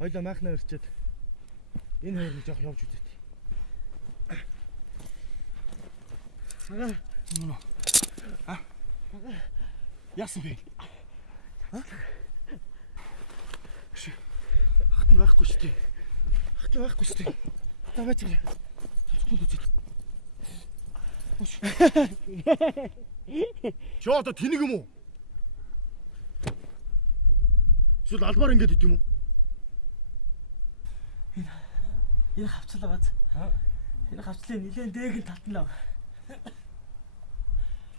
Хоёлоо махнаа өрчөөд энэ хоёр нэг жоох явж үзээ. Яасан бэ? Хатан байхгүй шүү дээ. Хатан байхгүй шүү дээ. Давай чиглээ. Тусгууд үзээ. Чи одоо тэнэг юм уу? Эсвэл албаар ингэж ид юм уу? Энэ хавцлаа бац. Энэ хавцлын нилээн дээгэн татнаа.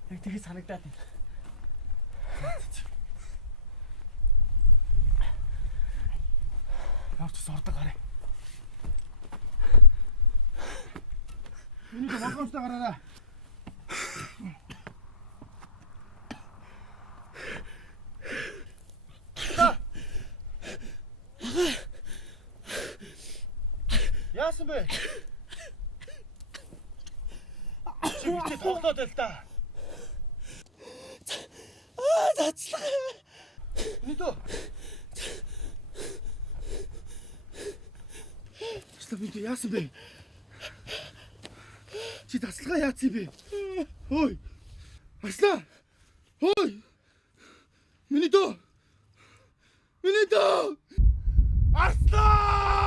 Яг тэгэж санагдаад байна. Явж сурдаг гараа. Миний болгоомжтой гараарай. Яасан бэ? Чи битээ тоглоод байл та. Цацлаа. Нидо. Стабиль яасан бэ? Чи таслага яатсан бэ? Хөөе. Арслан. Хөөе. Минидо. Минидо. Арслан!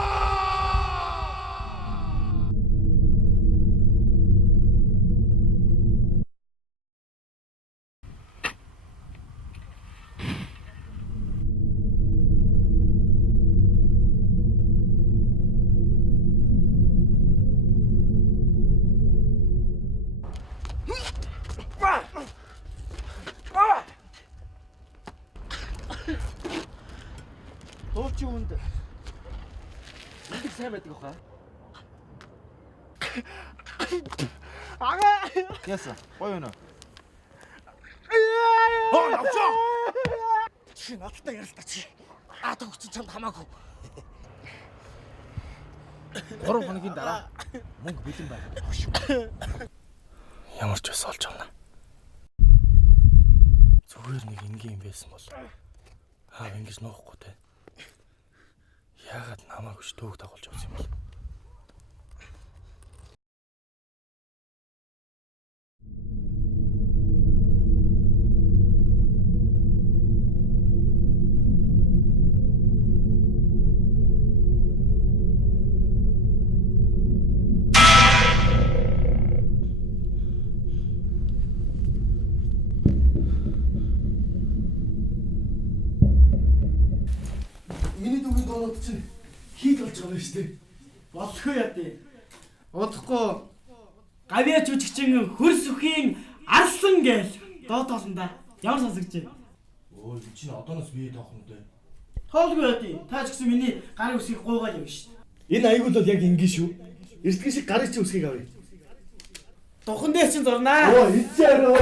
Туулчи хүнд сайн байдаг хаа. Ага. Яасан? Гоё өнөө. Явчаа. Чи надтай ярилцдаг чи. Төгсч чамд хамаагүй. 3 хоногийн дараа мөнгө бэлэн байна. Ямар ч бас олж авна. Зүгээр нэг ингийн юм байсан бол ингэж нуухгүй те. Яагаад намайг ч төөг дагуулж авсан юм бол? Миний дүнгийн доонууд чинь хийд болж байгаа юм шүү дээ. Болохгүй яа дээ. Удахгүй гавьяач үжигчин хөрс үхийн арслан гээл доод толон да. Ямар сонсогч байна? Өө энэ чинь одооноос бие тоох юм дээ. Тоолгүй яа дээ. Та ч гэсэн миний гарын үсгийг гуугаал юм шүү дээ. Энэ аягүй бол яг ингэ шүү. Эртхэн шиг гарын чи үсгийг авъя. Духан дээр чинь зурнаа. Оо ичээрөө.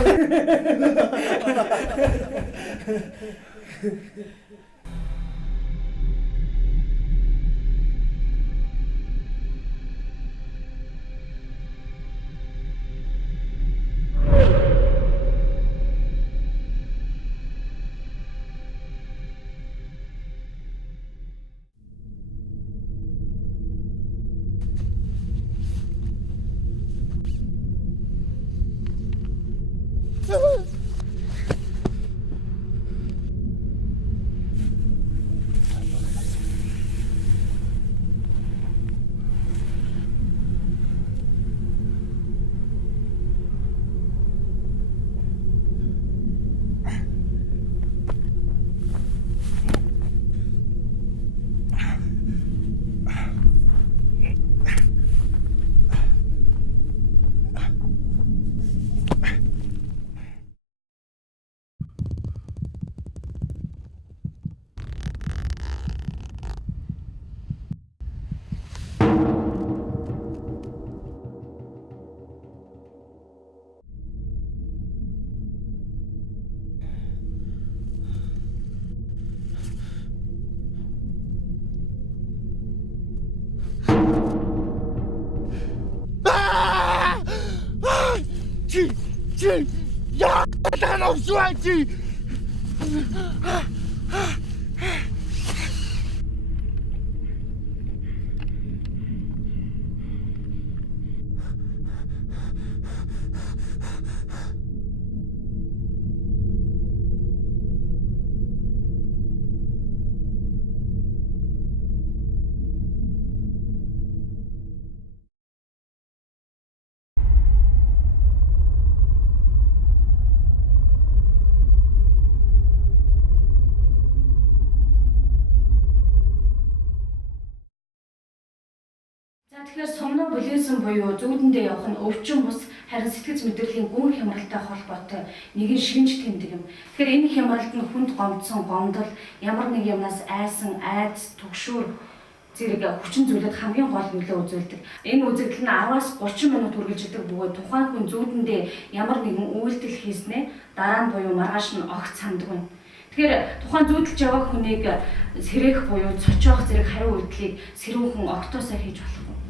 чи яагаад навсваа чи? За тэгэхээр сомно булисэн буюу зүүдэндээ явах нь өвчин бус харин сэтгэц мэдрэлийн гүн хямралтай холбоотой нэгэн шинж тэмдэг юм. Тэгэхээр энэ хямралд нь хүнд гомдсон гомдол, ямар нэг юмнаас айсан айц, түгшүүр зэрэг хүчин зүйлүүд хамгийн гол нөлөө үзүүлдэг. Энэ үзэгдэл нь 10-аас 30 минут үргэлжилдэг бөгөөд тухайн хүн зүүдэндээ ямар нэгэн үйлдэл хийснээ дараа нь буюу маргааш нь огт санддаг байна. Тэгэхээр тухайн зүүдэлж яваа хүнийг сэрээх буюу цочоох зэрэг хариу үйлдэлийг сэрүүхэн огтоосоо хийж болохгүй.